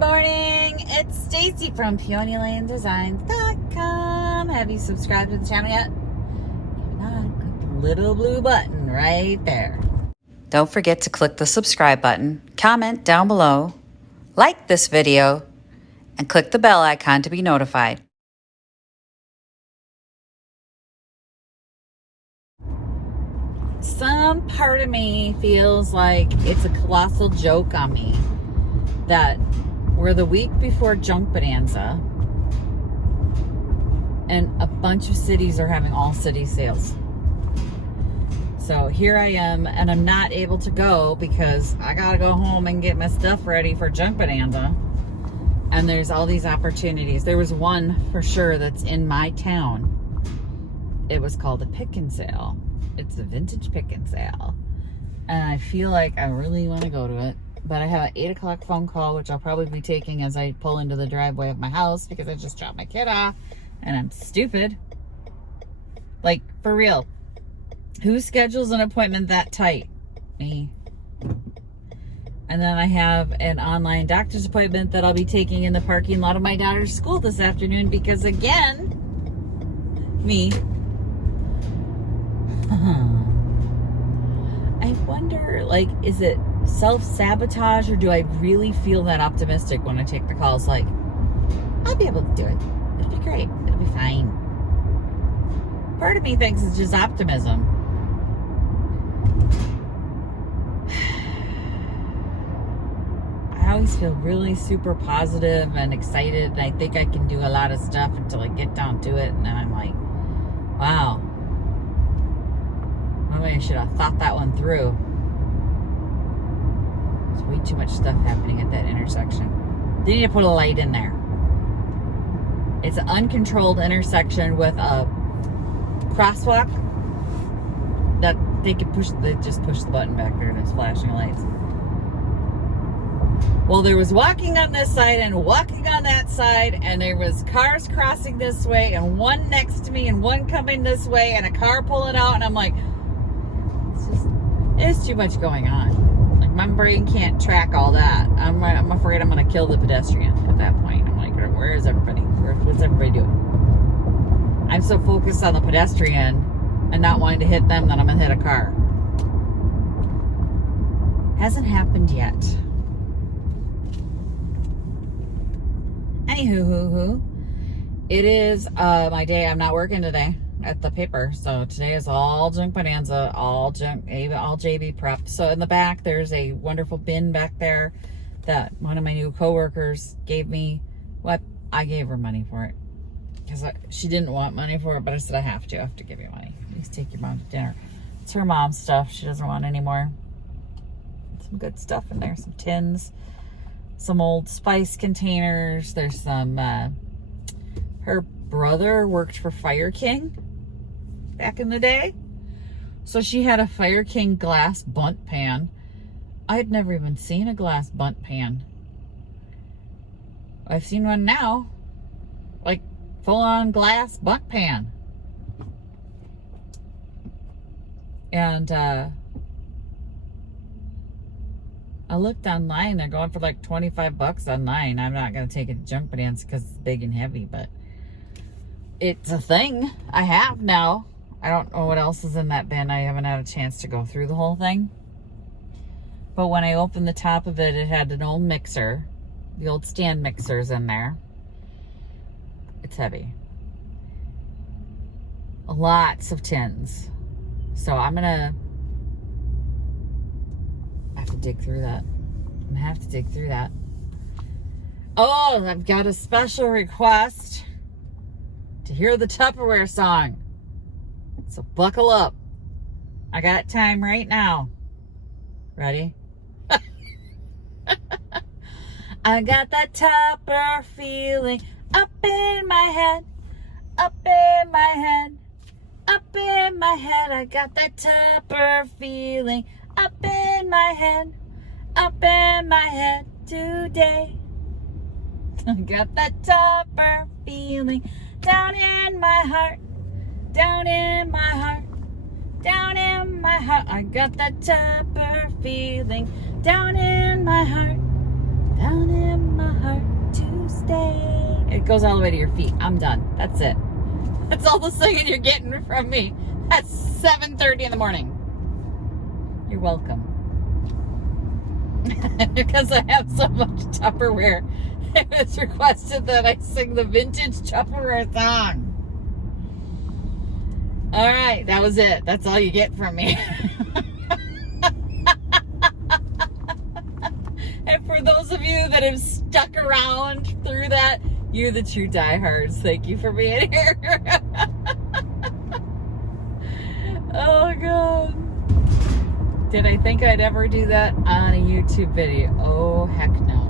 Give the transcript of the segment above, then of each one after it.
morning, it's Stacy from PeonyLaneDesigns.com. Have you subscribed to the channel yet? If not, click the little blue button right there. Don't forget to click the subscribe button, comment down below, like this video, and click the bell icon to be notified. Some part of me feels like it's a colossal joke on me that we're the week before Jumk Bonanza and a bunch of cities are having all city sales. So here I am, and I'm not able to go because I gotta go home and get my stuff ready for Jumk Bonanza. And there's all these opportunities. There was one for sure that's in my town. It was called a pick and sale. It's a vintage pick and sale. And I feel like I really want to go to it. But I have an 8 o'clock phone call, which I'll probably be taking as I pull into the driveway of my house because I just dropped my kid off and I'm stupid. Like, for real. Who schedules an appointment that tight? Me. And then I have an online doctor's appointment that I'll be taking in the parking lot of my daughter's school this afternoon because, again, me. I wonder, like, is it self-sabotage or do I really feel that optimistic when I take the calls? Like, I'll be able to do it. It'll be great. It'll be fine. Part of me thinks it's just optimism. I always feel really super positive and excited, and I think I can do a lot of stuff until I get down to it, and then I'm like, wow. Maybe I should have thought that one through. There's way too much stuff happening at that intersection. They need to put a light in there. It's an uncontrolled intersection with a crosswalk that they could push. They just push the button back there and it's flashing lights. Well, there was walking on this side and walking on that side, and there was cars crossing this way and one next to me and one coming this way and a car pulling out, and I'm like, it's too much going on. Like, my brain can't track all that. I'm afraid I'm going to kill the pedestrian at that point. I'm like, where is everybody? What's everybody doing? I'm so focused on the pedestrian and not wanting to hit them that I'm going to hit a car. Hasn't happened yet. Anywho, it is my day. I'm not working today at the paper, so today is all Jumk Bonanza, all JB prep. So in the back there's a wonderful bin back there that one of my new coworkers gave me. What? I gave her money for it because she didn't want money for it, but I said I have to give you money. Please take your mom to dinner. It's her mom's stuff she doesn't want anymore. Some good stuff in there, some tins, some old spice containers. There's some her brother worked for Fire King back in the day, so she had a Fire King glass bundt pan. I had never even seen a glass bundt pan. I've seen one now, like full-on glass bundt pan. And I looked online, they're going for like $25 online. I'm not going to take it to Jumk Bonanza because it's big and heavy, but it's a thing I have now. I don't know what else is in that bin. I haven't had a chance to go through the whole thing. But when I opened the top of it, it had an old mixer. The old stand mixer's in there. It's heavy. Lots of tins. So I'm going to have to dig through that. I'm going to have to dig through that. Oh, I've got a special request to hear the Tupperware song. So buckle up. I got time right now. Ready? I got that Tupper feeling up in my head, up in my head, up in my head. I got that Tupper feeling up in my head, up in my head today. I got that Tupper feeling down in my heart, down in my heart, down in my heart. I got that Tupper feeling down in my heart, Down in my heart to stay. It goes all the way to your feet. I'm done. That's it. That's all the singing you're getting from me. That's 7:30 in the morning. You're welcome. Because I have so much Tupperware, it was requested that I sing the vintage Tupperware song. All right, that was it. That's all you get from me. And for those of you that have stuck around through that, you're the true diehards. Thank you for being here. Oh, God. Did I think I'd ever do that on a YouTube video? Oh, heck no.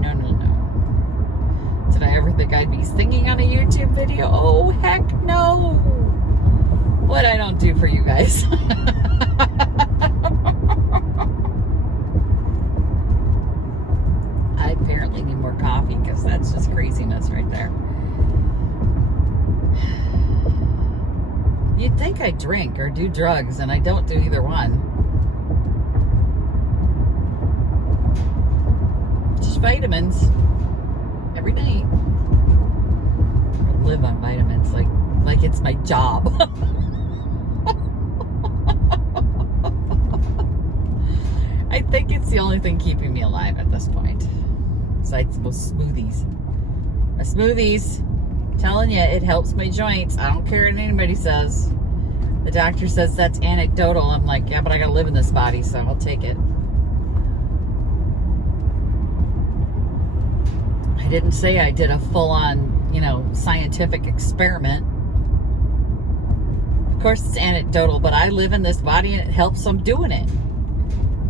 No, no, no. Did I ever think I'd be singing on a YouTube video? Oh, heck no. What I don't do for you guys. I apparently need more coffee because that's just craziness right there. You'd think I drink or do drugs, and I don't do either one. Just vitamins every night. I live on vitamins like it's my job. I think it's the only thing keeping me alive at this point. Besides most smoothies. My smoothies, I'm telling you, it helps my joints. I don't care what anybody says. The doctor says that's anecdotal. I'm like, yeah, but I gotta live in this body, so I'll take it. I didn't say I did a full-on, scientific experiment. Of course, it's anecdotal, but I live in this body and it helps, so I'm doing it.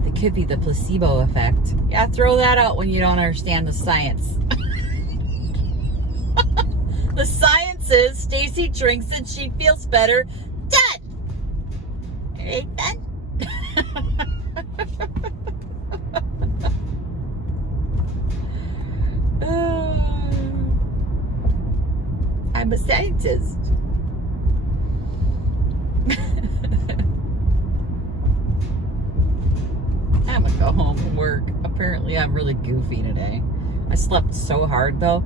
It could be the placebo effect. Yeah, throw that out when you don't understand the science. The science is Stacy drinks and she feels better. Done. Ain't done. I'm a scientist. I'm gonna go home and work. Apparently I'm really goofy today. I slept so hard though.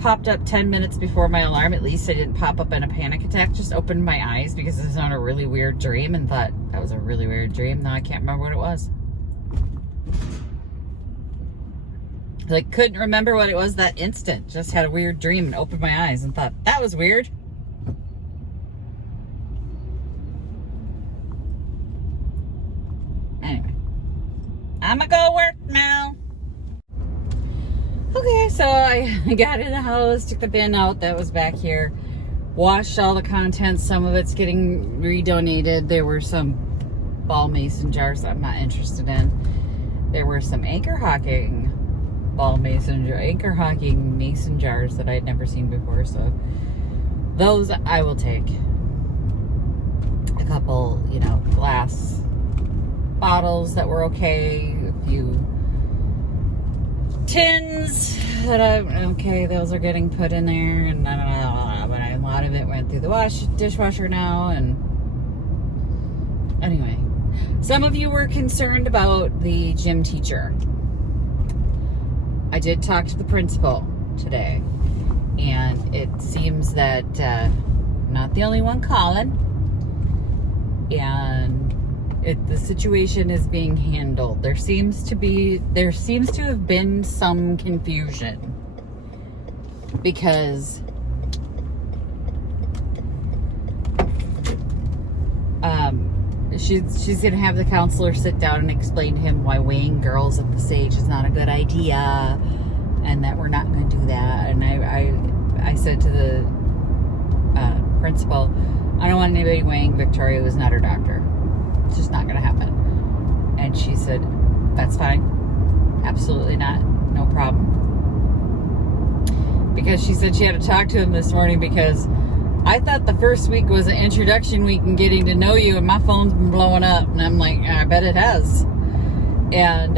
Popped up 10 minutes before my alarm. At least I didn't pop up in a panic attack. Just opened my eyes because I was on a really weird dream and thought that was a really weird dream. Now I can't remember what it was. I couldn't remember what it was that instant. Just had a weird dream and opened my eyes and thought that was weird. Anyway, I'm gonna go work now. Okay, so I got in the house, took the bin out that was back here, washed all the contents. Some of it's getting redonated. There were some ball mason jars I'm not interested in. There were some anchor hocking mason jars that I'd never seen before, so those I will take. A couple, glass bottles that were okay, a few tins that those are getting put in there, and I don't know, but a lot of it went through the dishwasher now. And anyway, some of you were concerned about the gym teacher. I did talk to the principal today, and it seems that I'm not the only one calling, and the situation is being handled. There seems to have been some confusion because she's gonna have the counselor sit down and explain to him why weighing girls at this age is not a good idea, and that we're not going to do that. And I said to the principal, I don't want anybody weighing Victoria who's not her doctor. It's just not going to happen. And she said, that's fine. Absolutely not. No problem. Because she said she had to talk to him this morning because I thought the first week was an introduction week and getting to know you, and my phone's been blowing up. And I'm like, I bet it has. And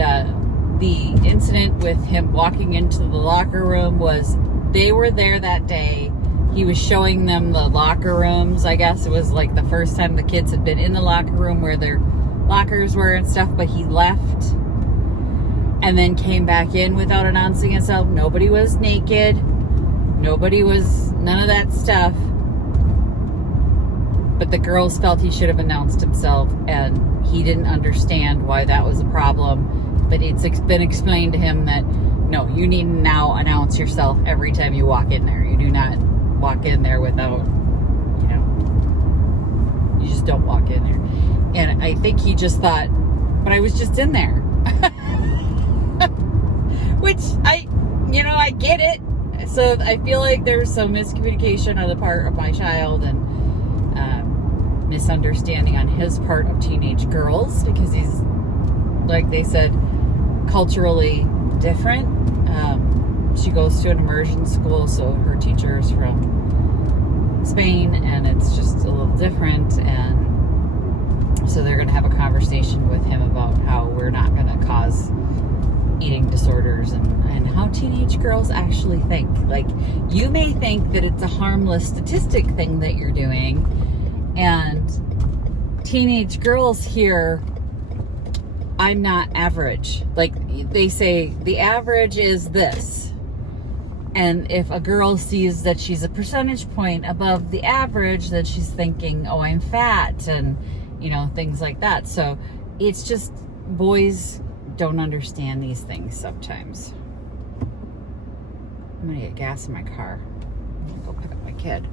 the incident with him walking into the locker room was, they were there that day. He was showing them the locker rooms. I guess it was like the first time the kids had been in the locker room where their lockers were and stuff, but he left. and then came back in without announcing himself. Nobody was naked. Nobody was, none of that stuff. But the girls felt he should have announced himself, and he didn't understand why that was a problem. But it's been explained to him that, no, you need to now announce yourself every time you walk in there. You do not walk in there without, you know, you just don't walk in there. And I think he just thought, but I was just in there. Which I get it. So I feel like there was some miscommunication on the part of my child, and misunderstanding on his part of teenage girls, because he's, like they said, culturally different. She goes to an immersion school, so her teacher's from Spain, and it's just a little different. And so they're going to have a conversation with him about how we're not going to cause eating disorders, and how teenage girls actually think. Like, you may think that it's a harmless statistic thing that you're doing, and teenage girls here, I'm not average. Like, they say the average is this, and if a girl sees that she's a percentage point above the average, then she's thinking, oh, I'm fat, and things like that. So it's just, boys don't understand these things sometimes. I'm gonna get gas in my car. I'm gonna go pick up my kid.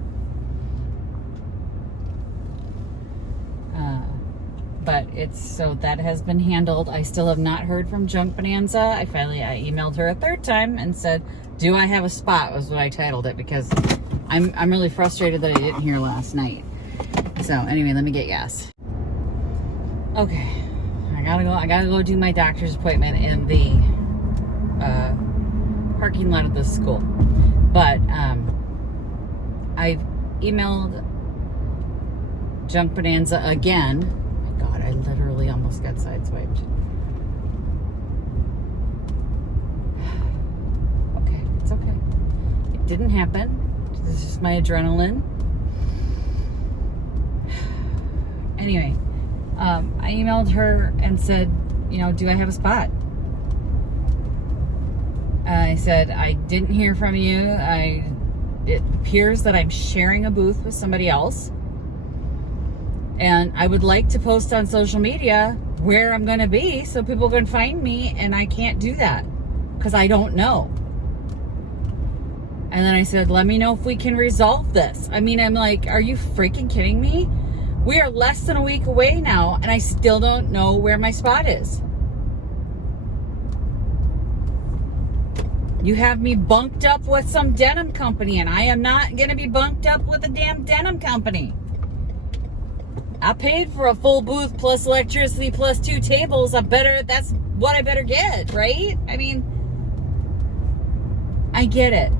But so that has been handled. I still have not heard from Jumk Bonanza. I emailed her a third time and said, do I have a spot, was what I titled it, because I'm really frustrated that I didn't hear last night. So anyway, let me get gas. Okay, I gotta go do my doctor's appointment in the parking lot of the school. But I've emailed Jumk Bonanza again. My God, I literally almost got sideswiped. Okay, it's okay. It didn't happen. This is just my adrenaline. Anyway, I emailed her and said, do I have a spot? I said, I didn't hear from you. It appears that I'm sharing a booth with somebody else. And I would like to post on social media where I'm going to be so people can find me, and I can't do that because I don't know. And then I said, let me know if we can resolve this. I mean, I'm like, are you freaking kidding me? We are less than a week away now, and I still don't know where my spot is. You have me bunked up with some denim company, and I am not going to be bunked up with a damn denim company. I paid for a full booth plus electricity plus 2 tables. That's what I better get, right? I mean, I get it.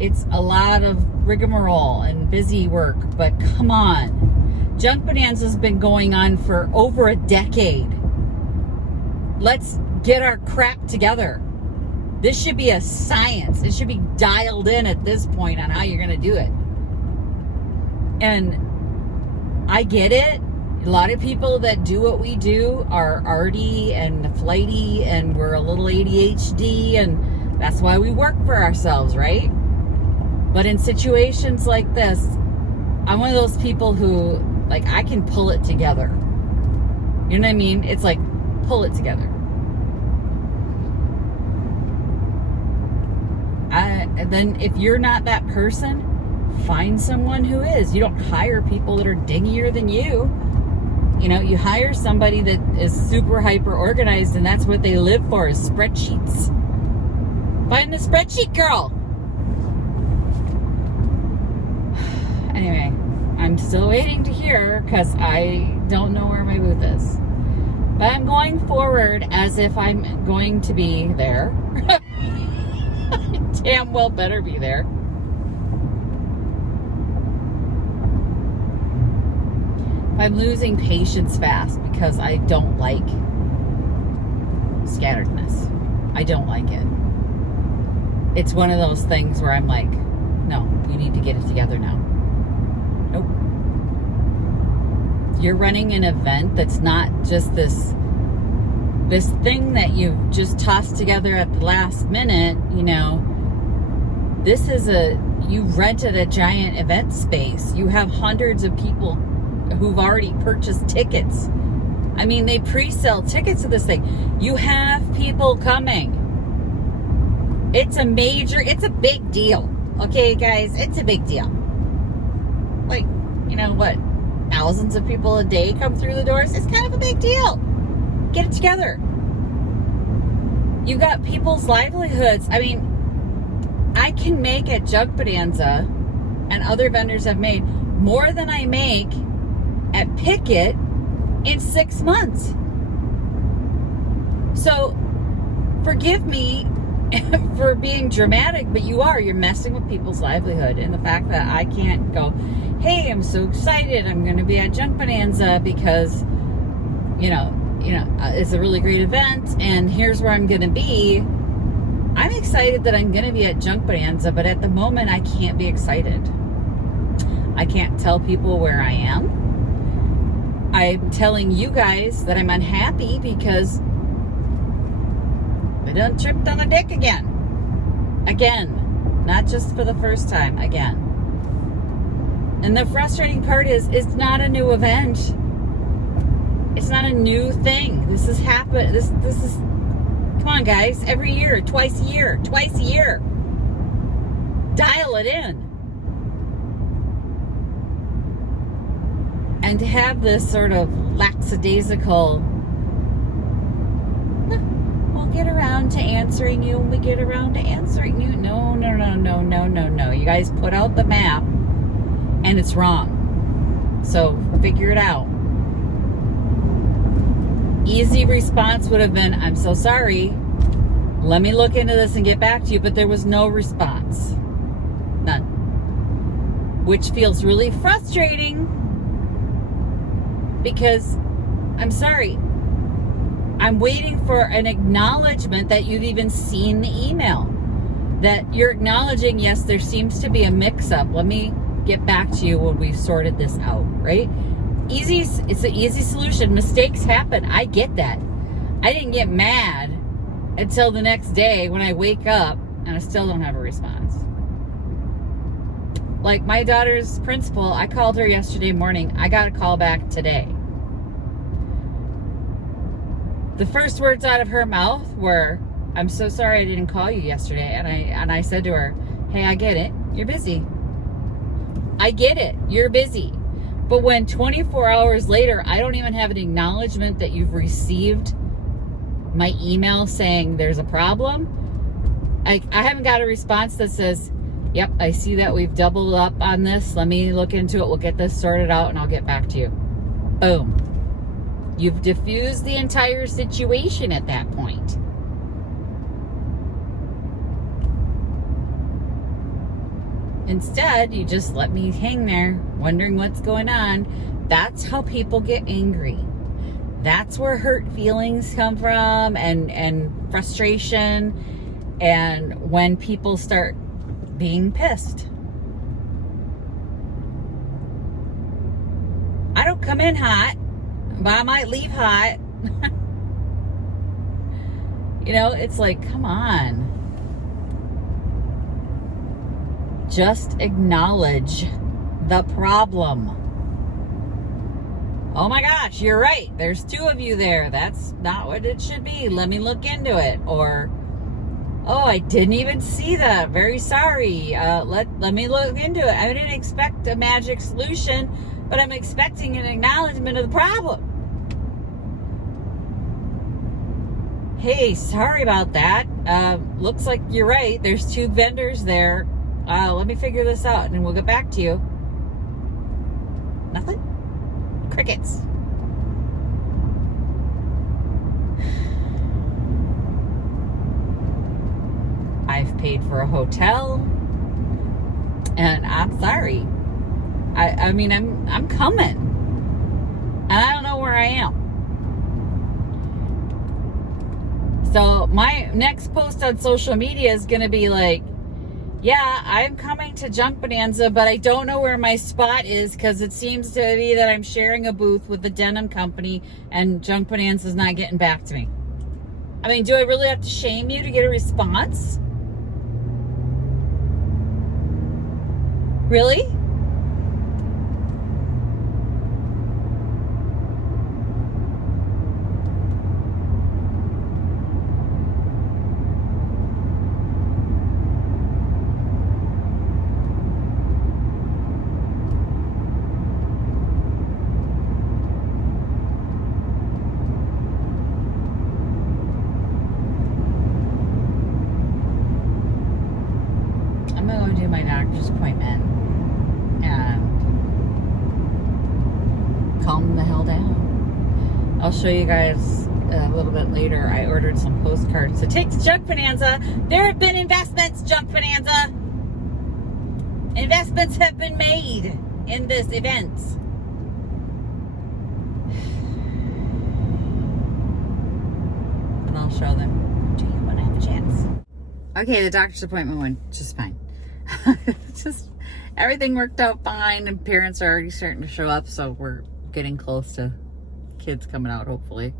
It's a lot of rigmarole and busy work, but come on. Jumk Bonanza's been going on for over a decade. Let's get our crap together. This should be a science. It should be dialed in at this point on how you're going to do it. And I get it. A lot of people that do what we do are arty and flighty, and we're a little ADHD, and that's why we work for ourselves, right? But in situations like this, I'm one of those people who, like, I can pull it together. You know what I mean? It's like, pull it together. And then if you're not that person, find someone who is. You don't hire people that are dingier than you. You hire somebody that is super hyper organized, and that's what they live for, is spreadsheets. Find the spreadsheet girl. Anyway, I'm still waiting to hear because I don't know where my booth is. But I'm going forward as if I'm going to be there. Damn well better be there. I'm losing patience fast because I don't like scatteredness. I don't like it. It's one of those things where I'm like, no, you need to get it together now. Nope. You're running an event that's not just this this thing that you've just tossed together at the last minute, you know, this is you rented a giant event space. You have hundreds of people who've already purchased tickets. I mean, they pre-sell tickets to this thing. You have people coming. It's a big deal. Okay, guys, it's a big deal. Like, you know what? Thousands of people a day come through the doors. It's kind of a big deal. Get it together. You got people's livelihoods. I mean, I can make at Jumk Bonanza, and other vendors have made more than I make at Picket in 6 months. So forgive me for being dramatic, but you're messing with people's livelihood. And the fact that I can't go, hey, I'm so excited, I'm going to be at Jumk Bonanza because, you know, it's a really great event and here's where I'm going to be. I'm excited that I'm going to be at Jumk Bonanza, but at the moment I can't be excited. I can't tell people where I am. I'm telling you guys that I'm unhappy because I done tripped on a dick again. Again. Not just for the first time. Again. And the frustrating part is, it's not a new event. It's not a new thing. This has happened. This is, come on guys, every year, twice a year. Dial it in. And to have this sort of lackadaisical, we'll get around to answering you when we get around to answering you. No. You guys put out the map and it's wrong. So figure it out. Easy response would have been, I'm so sorry. Let me look into this and get back to you. But there was no response. None. Which feels really frustrating because I'm sorry. I'm waiting for an acknowledgement that you've even seen the email. That you're acknowledging, yes, there seems to be a mix-up. Let me get back to you when we've sorted this out, right? It's an easy solution. Mistakes happen. I get that. I didn't get mad until the next day when I wake up and I still don't have a response. Like my daughter's principal, I called her yesterday morning. I got a call back today. The first words out of her mouth were, I'm so sorry I didn't call you yesterday. And I said to her, hey, I get it. You're busy. I get it. You're busy. But when 24 hours later, I don't even have an acknowledgement that you've received my email saying there's a problem, I haven't got a response that says, yep, I see that we've doubled up on this. Let me look into it. We'll get this sorted out and I'll get back to you. Boom. You've diffused the entire situation at that point. Instead, you just let me hang there, wondering what's going on. That's how people get angry. That's where hurt feelings come from and frustration, and when people start being pissed. I don't come in hot, but I might leave hot. You know, it's like, come on. Just acknowledge the problem. Oh my gosh, you're right. There's two of you there. That's not what it should be. Let me look into it. Or, oh, I didn't even see that. Very sorry. Let me look into it. I didn't expect a magic solution, but I'm expecting an acknowledgement of the problem. Hey, sorry about that. Looks like you're right. There's two vendors there. Let me figure this out and we'll get back to you. Nothing? Crickets. I've paid for a hotel and I'm sorry. I mean, I'm coming and I don't know where I am. So my next post on social media is going to be like, yeah, I'm coming to Jumk Bonanza, but I don't know where my spot is because it seems to be that I'm sharing a booth with the denim company and Jumk Bonanza is not getting back to me. I mean, do I really have to shame you to get a response? Really? I'm gonna go do my doctor's appointment and calm the hell down. I'll show you guys a little bit later. I ordered some postcards to take to Jumk Bonanza. There have been investments, Jumk Bonanza. Investments have been made in this event. And I'll show them to you when I have a chance. Okay, the doctor's appointment went just fine. Just everything worked out fine, and parents are already starting to show up, so we're getting close to kids coming out, hopefully.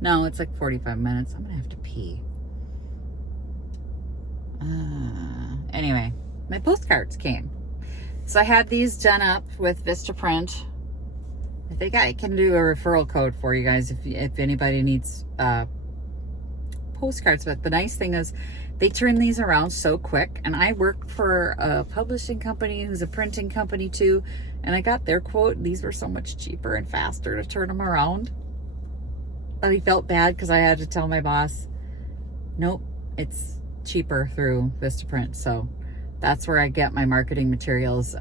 No, it's like 45 minutes. I'm gonna have to pee. Anyway, my postcards came. So I had these done up with Vistaprint. I think I can do a referral code for you guys if anybody needs postcards. But the nice thing is they turn these around so quick, and I work for a publishing company who's a printing company too, and I got their quote. These were so much cheaper and faster to turn them around. I felt bad because I had to tell my boss, nope, it's cheaper through Vistaprint. So that's where I get my marketing materials.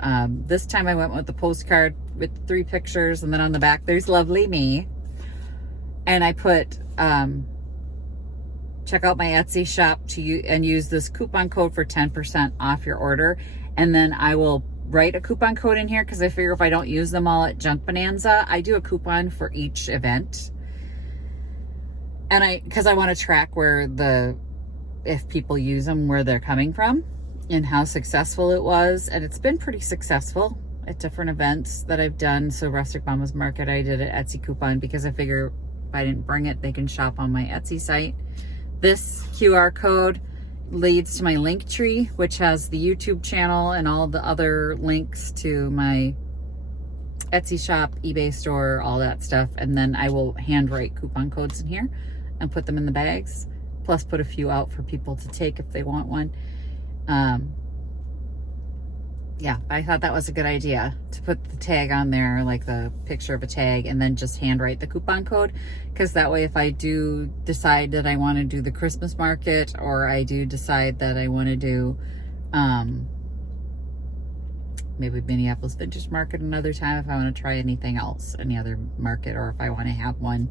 This time I went with the postcard with 3 pictures, and then on the back there's lovely me, and I put check out my Etsy shop and use this coupon code for 10% off your order. And then I will write a coupon code in here because I figure if I don't use them all at Jumk Bonanza, I do a coupon for each event. And because I want to track if people use them, where they're coming from and how successful it was. And it's been pretty successful at different events that I've done. So Rustic Mama's Market, I did an Etsy coupon because I figure if I didn't bring it, they can shop on my Etsy site. This QR code leads to my link tree, which has the YouTube channel and all the other links to my Etsy shop, eBay store, all that stuff. And then I will handwrite coupon codes in here and put them in the bags, plus put a few out for people to take if they want one. Yeah, I thought that was a good idea to put the tag on there, like the picture of a tag, and then just handwrite the coupon code, because that way if I do decide that I want to do the Christmas market, or I do decide that I want to do maybe Minneapolis Vintage Market another time, if I want to try anything else, any other market, or if I want to have one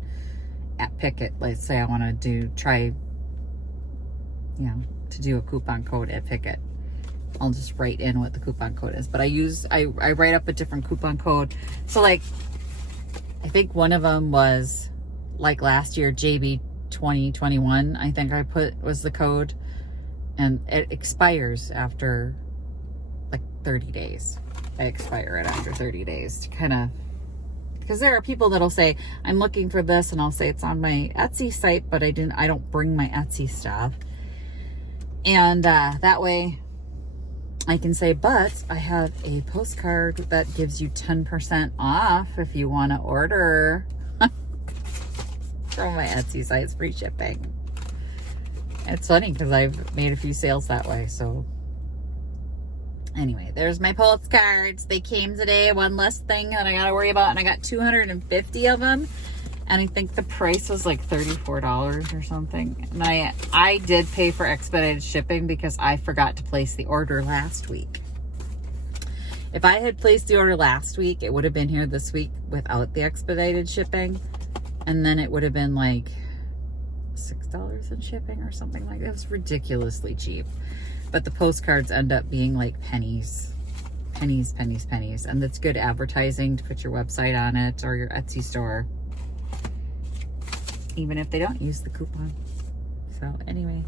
at Pickett, let's say I want to try to do a coupon code at Pickett, I'll just write in what the coupon code is. But I write up a different coupon code. So like, I think one of them was like last year, JB 2021, I think I put was the code, and it expires after like 30 days. I expire it after 30 days to kind of, because there are people that'll say, I'm looking for this, and I'll say it's on my Etsy site, but I don't bring my Etsy stuff. And that way I can say, but I have a postcard that gives you 10% off if you want to order from my Etsy site. It's free shipping. It's funny because I've made a few sales that way. So anyway, there's my postcards. They came today. One less thing that I got to worry about. And I got 250 of them. And I think the price was like $34 or something. And I did pay for expedited shipping because I forgot to place the order last week. If I had placed the order last week, it would have been here this week without the expedited shipping. And then it would have been like $6 in shipping or something like that. It was ridiculously cheap. But the postcards end up being like pennies. Pennies, pennies, pennies. And that's good advertising to put your website on it or your Etsy store, even if they don't use the coupon. So anyway,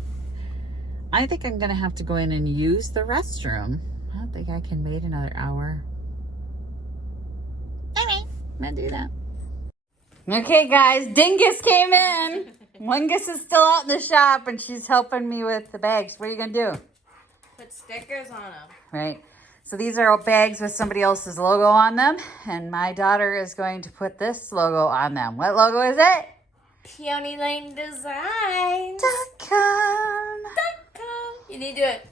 I think I'm gonna have to go in and use the restroom. I don't think I can wait another hour. Anyway, I'm gonna do that. Okay guys, Dingus came in. Wingus is still out in the shop and she's helping me with the bags. What are you going to do? Put stickers on them. Right. So these are bags with somebody else's logo on them. And my daughter is going to put this logo on them. What logo is it? Peony Lane Designs. .com. You need to do it.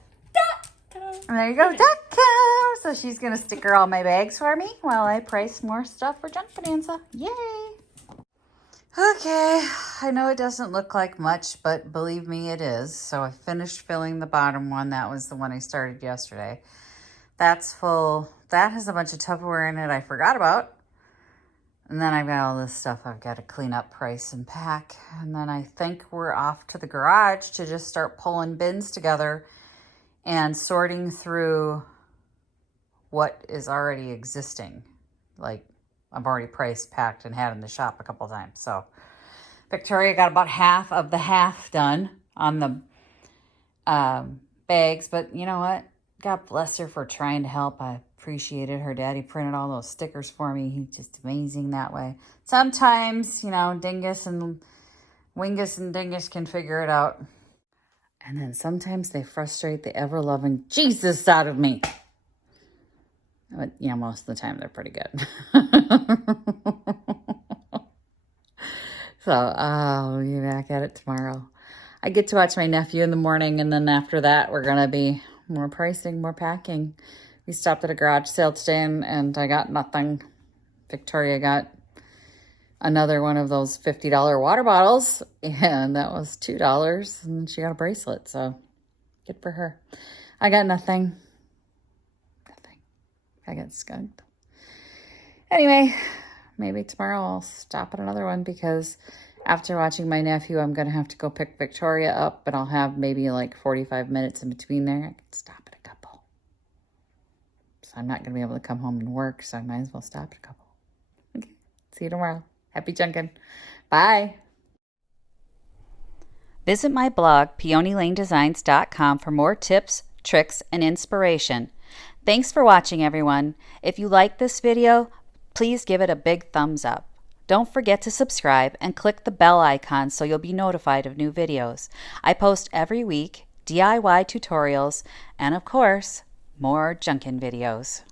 .com. And there you go. .com. So she's going to sticker all my bags for me while I price more stuff for Jumk Bonanza. Yay. Okay, I know it doesn't look like much, but believe me, it is. So I finished filling the bottom one. That was the one I started yesterday. That's full. That has a bunch of Tupperware in it I forgot about. And then I've got all this stuff I've got to clean up, price, and pack. And then I think we're off to the garage to just start pulling bins together and sorting through what is already existing. Like, I've already priced, packed, and had in the shop a couple times. So Victoria got about half of the half done on the bags. But you know what? God bless her for trying to help. I appreciated her. Daddy printed all those stickers for me. He's just amazing that way. Sometimes, you know, Dingus and Wingus and Dingus can figure it out. And then sometimes they frustrate the ever-loving Jesus out of me. But, you know, most of the time they're pretty good. So, I'll be back at it tomorrow. I get to watch my nephew in the morning, and then after that, we're going to be more pricing, more packing. We stopped at a garage sale today, and I got nothing. Victoria got another one of those $50 water bottles, and that was $2, and she got a bracelet, so good for her. I got nothing. I got skunked. Anyway, maybe tomorrow I'll stop at another one because after watching my nephew, I'm going to have to go pick Victoria up, but I'll have maybe like 45 minutes in between there. I can stop at a couple. So I'm not going to be able to come home and work, so I might as well stop at a couple. Okay. See you tomorrow. Happy junkin'. Bye. Visit my blog, peonylanedesigns.com, for more tips, tricks, and inspiration. Thanks for watching, everyone. If you like this video, please give it a big thumbs up. Don't forget to subscribe and click the bell icon so you'll be notified of new videos. I post every week DIY tutorials and, of course, more junkin' videos.